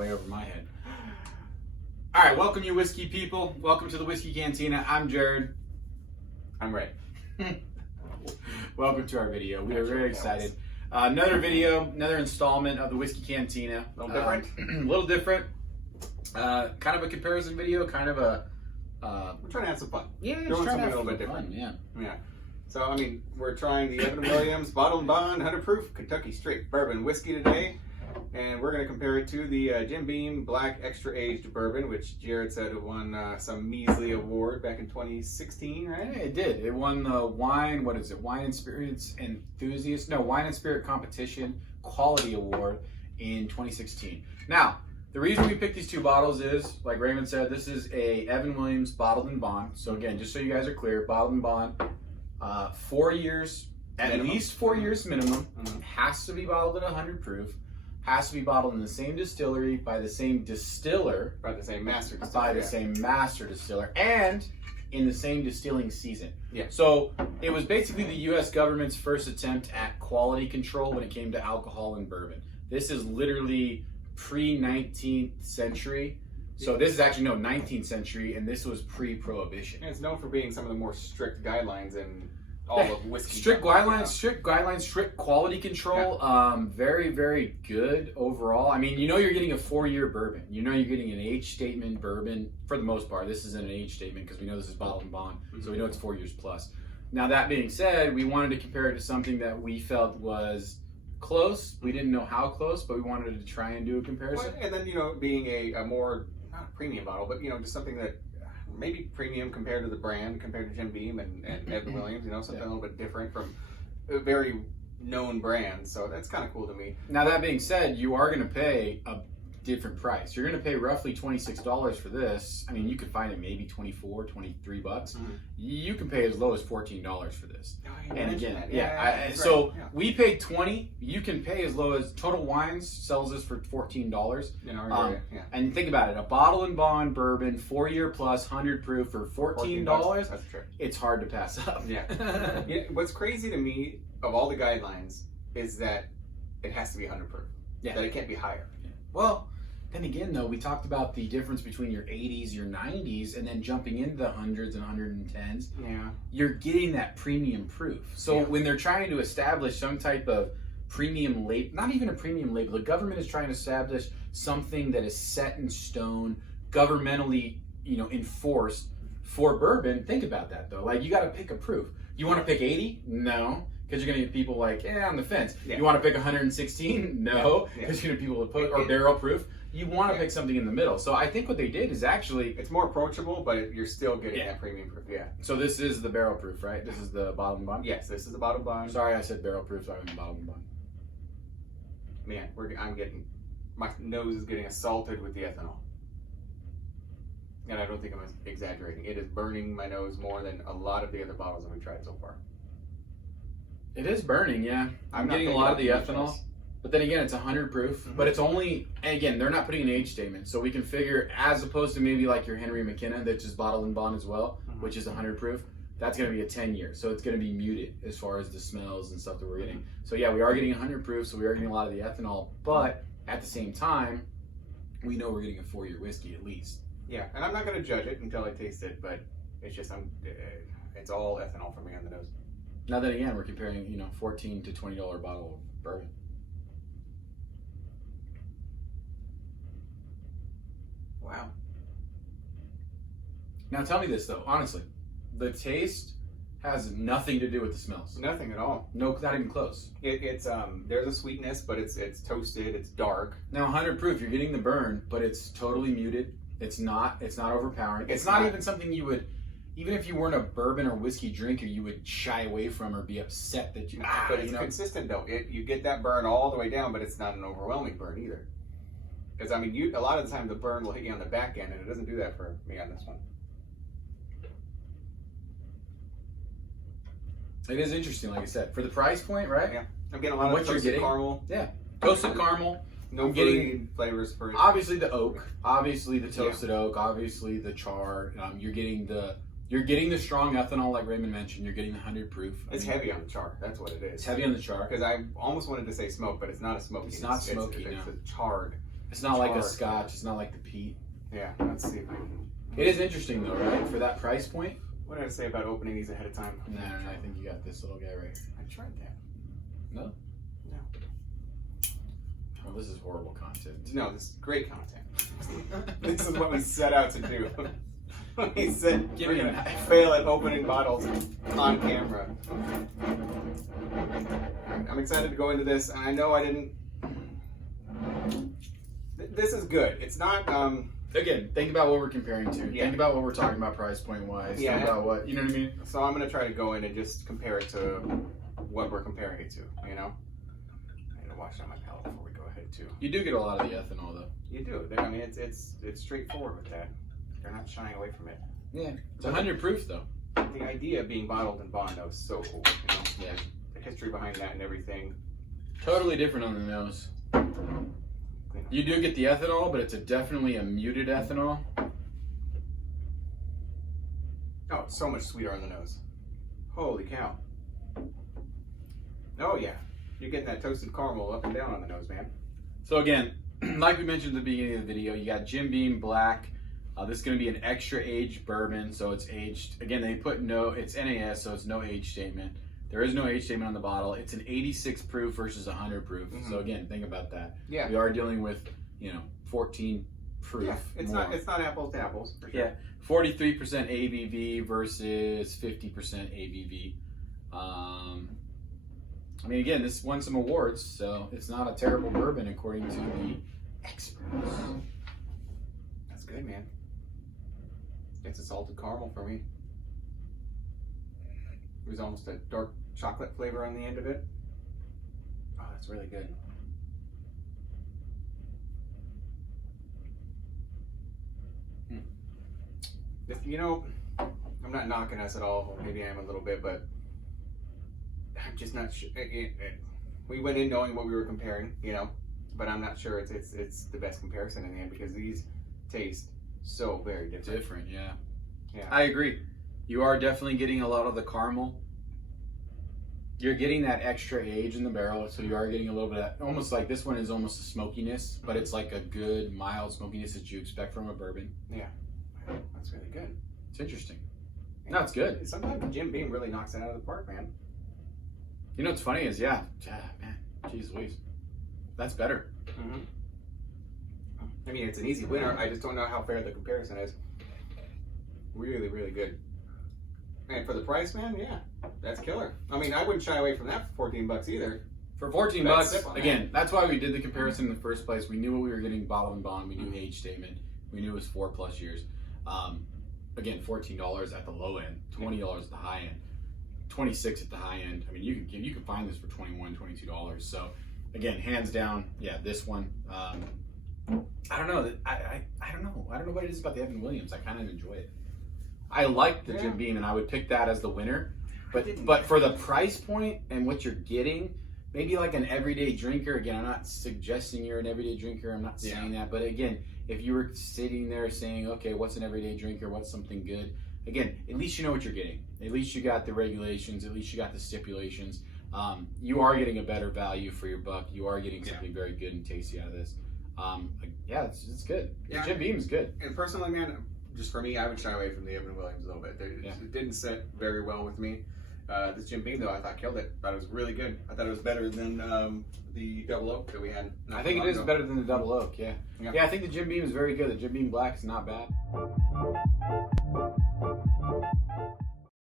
way over my head. All right, welcome you whiskey people. Welcome to the Whiskey Cantina. I'm Jared. I'm Ray. Welcome to our video. We are very excited. Another video, another installment of the Whiskey Cantina. A little different. A little different. Kind of a comparison video. Kind of a. We're trying to have some fun. Yeah, Doing just trying to something have a little fun, bit different. Yeah. So, I mean, we're trying the Evan Williams Bottled and Bond 100 Proof Kentucky Straight Bourbon Whiskey today. And we're going to compare it to the Jim Beam Black Extra Aged Bourbon, which Jared said it won some measly award back in 2016, right? Yeah, it did. It won the Wine and Spirits Enthusiast, no, Wine and Spirit Competition Quality Award in 2016. Now, the reason we picked these two bottles is, like Raymond said, this is a Evan Williams Bottled and Bond. So again, just so you guys are clear, Bottled and Bond, 4 years, at minimum. least 4 years minimum, Mhm. has to be bottled at 100 proof, has to be bottled in the same distillery by the same distiller, By the same master by distiller, the yeah. same master distiller, and in the same distilling season. Yeah. So it was basically the U.S. government's first attempt at quality control when it came to alcohol and bourbon. This is literally pre-19th century. So this is actually 19th century, and this was pre-prohibition. And it's known for being some of the more strict guidelines in all of whiskey. Strict companies, guidelines, strict quality control. Very, very good overall. I mean, you know you're getting a 4-year bourbon. You know you're getting an age statement bourbon for the most part. This isn't an age statement because we know this is bottled and bond, so we know it's 4 years plus. Now that being said, we wanted to compare it to something that we felt was close. We didn't know how close, but we wanted to try and do a comparison. Well, and then, being a more, not a premium bottle, but, just something that maybe premium compared to the brand, compared to Jim Beam and Evan Williams, something a little bit different from a very known brand. So that's kind of cool to me. Now that being said, you are going to pay a different price. You're going to pay roughly $26 for this. I mean, you could find it maybe $24, $23 bucks. Mm-hmm. You can pay as low as $14 for this. Oh, And again, that's so right. Yeah. we paid $20. You can pay as low as Total Wines sells this for $14. In our area, And think about it, a bottle and bond bourbon, 4-year plus, 100 proof for $14. That's true. It's hard to pass up. Yeah. What's crazy to me of all the guidelines is that it has to be 100 proof. Yeah. That it can't be higher. Well, then again, though, we talked about the difference between your 80s, your 90s, and then jumping into the 100s and 110s. Yeah. You're getting that premium proof. So when they're trying to establish some type of premium label, not even a premium label, the government is trying to establish something that is set in stone, governmentally, enforced for bourbon. Think about that, though. Like, you got to pick a proof. You want to pick 80? No. Because you're going to get people like, on the fence. Yeah. You want to pick 116? No. Because you're going to get people to put, or barrel proof. You want to pick something in the middle. So I think what they did is actually... It's more approachable, but you're still getting that premium proof, So this is the barrel proof, right? This is the bottled and bond? Yes, this is the bottled bond. Sorry, I said barrel proof, so I meant bottled and bond. Man, my nose is getting assaulted with the ethanol. And I don't think I'm exaggerating. It is burning my nose more than a lot of the other bottles that we've tried so far. It is burning, yeah. I'm getting a lot of the ethanol. But then again, it's 100 proof. But it's only, and again, they're not putting an age statement. So we can figure, as opposed to maybe like your Henry McKenna, that's just bottled and bond as well, which is 100 proof, that's going to be a 10 year. So it's going to be muted as far as the smells and stuff that we're getting. So yeah, we are getting 100 proof, so we are getting a lot of the ethanol. But at the same time, we know we're getting a 4-year whiskey at least. Yeah, and I'm not going to judge it until I taste it, but it's just, it's all ethanol for me on the nose. Now then again, we're comparing, $14 to $20 bottle of bourbon. Wow. Now tell me this though, honestly, the taste has nothing to do with the smells. Nothing at all. No, not even close. It's there's a sweetness, but it's toasted, it's dark. Now 100 proof, you're getting the burn, but it's totally muted. It's not overpowering. It's not even something you would, even if you weren't a bourbon or whiskey drinker, you would shy away from or be upset that you. But it's consistent though. You get that burn all the way down, but it's not an overwhelming burn either. Because a lot of the time the burn will hit you on the back end, and it doesn't do that for me on this one. It is interesting, like I said, for the price point, right? Yeah, I'm getting a lot of toasted caramel. Yeah, toasted caramel. No fruity flavors for it. Obviously the oak, obviously the toasted oak, obviously the char. You're getting the strong ethanol, like Raymond mentioned. You're getting the 100 proof. It's heavy on the char. That's what it is. It's heavy on the char. Because I almost wanted to say smoke, but it's not a smoky. It's not smoky. It's a charred. It's not like a Scotch. It's not like the peat. Yeah, let's see. It is interesting though, right? For that price point. What did I say about opening these ahead of time? No, I think you got this little guy right here. I tried that. No? No. Well, this is horrible content. No, this is great content. This is what we set out to do. We said we're going to fail at opening bottles on camera. I'm excited to go into this, and I know I didn't... This is good. It's not... Again, think about what we're comparing to. Yeah. Think about what we're talking about price point wise. Yeah. Think about what, you know what I mean? So I'm going to try to go in and just compare it to what we're comparing it to, you know? I need to wash down my palate before we go ahead, too. You do get a lot of the ethanol, though. You do. I mean, it's straightforward with that. They're not shying away from it. Yeah. It's 100 proof, though. The idea of being bottled in bond, though, is so cool, you know? Yeah. The history behind that and everything. Totally different on the nose. You do get the ethanol, but it's definitely a muted ethanol. Oh, it's so much sweeter on the nose. Holy cow. Oh, yeah. You're getting that toasted caramel up and down on the nose, man. So again, like we mentioned at the beginning of the video, you got Jim Beam Black. This is going to be an extra aged bourbon, so it's aged. Again, they put it's NAS, so it's no age statement. There is no age statement on the bottle. It's an 86 proof versus 100 proof. So again, think about that. Yeah. We are dealing with, 14 proof. Yeah, it's not apples to apples, for sure. Yeah, 43% ABV versus 50% ABV. I mean, again, this won some awards, so it's not a terrible bourbon according to the experts. That's good, man. It's a salted caramel for me. There's almost a dark chocolate flavor on the end of it. Oh, that's really good. I'm not knocking us at all. Maybe I am a little bit, but I'm just not sure. We went in knowing what we were comparing, but I'm not sure it's the best comparison in the end because these taste so very different. Yeah. Yeah. I agree. You are definitely getting a lot of the caramel. You're getting that extra age in the barrel, so you are getting a little bit of that, almost like this one is almost a smokiness, but it's like a good mild smokiness that you expect from a bourbon. Yeah. That's really good. It's interesting. No, it's good. Sometimes Jim Beam really knocks it out of the park, man. You know what's funny is, man, jeez Louise. That's better. Mm-hmm. I mean, it's an easy winner. I just don't know how fair the comparison is. Really, really good. And for the price, man, yeah, that's killer. I mean, I wouldn't shy away from that for $14 either. For $14, again, that's why we did the comparison in the first place. We knew what we were getting bottled and bond. We knew age statement. We knew it was 4+ years. Again, $14 at the low end, $20 at the high end, $26 at the high end. I mean, you can find this for $21, $22. So, again, hands down, yeah, this one. I don't know. I don't know. I don't know what it is about the Evan Williams. I kind of enjoy it. I like the Jim Beam, and I would pick that as the winner. But for the price point and what you're getting, maybe like an everyday drinker. Again, I'm not suggesting you're an everyday drinker. I'm not saying that. But again, if you were sitting there saying, okay, what's an everyday drinker? What's something good? Again, at least you know what you're getting. At least you got the regulations. At least you got the stipulations. You are getting a better value for your buck. You are getting something very good and tasty out of this. It's good. Yeah, Jim Beam is good. And personally, man, just for me, I would shy away from the Evan Williams a little bit. It didn't sit very well with me. This Jim Beam, though, I thought killed it. I thought it was really good. I thought it was better than the Double Oak that we had. I think it is better than the Double Oak, yeah. I think the Jim Beam is very good. The Jim Beam Black is not bad.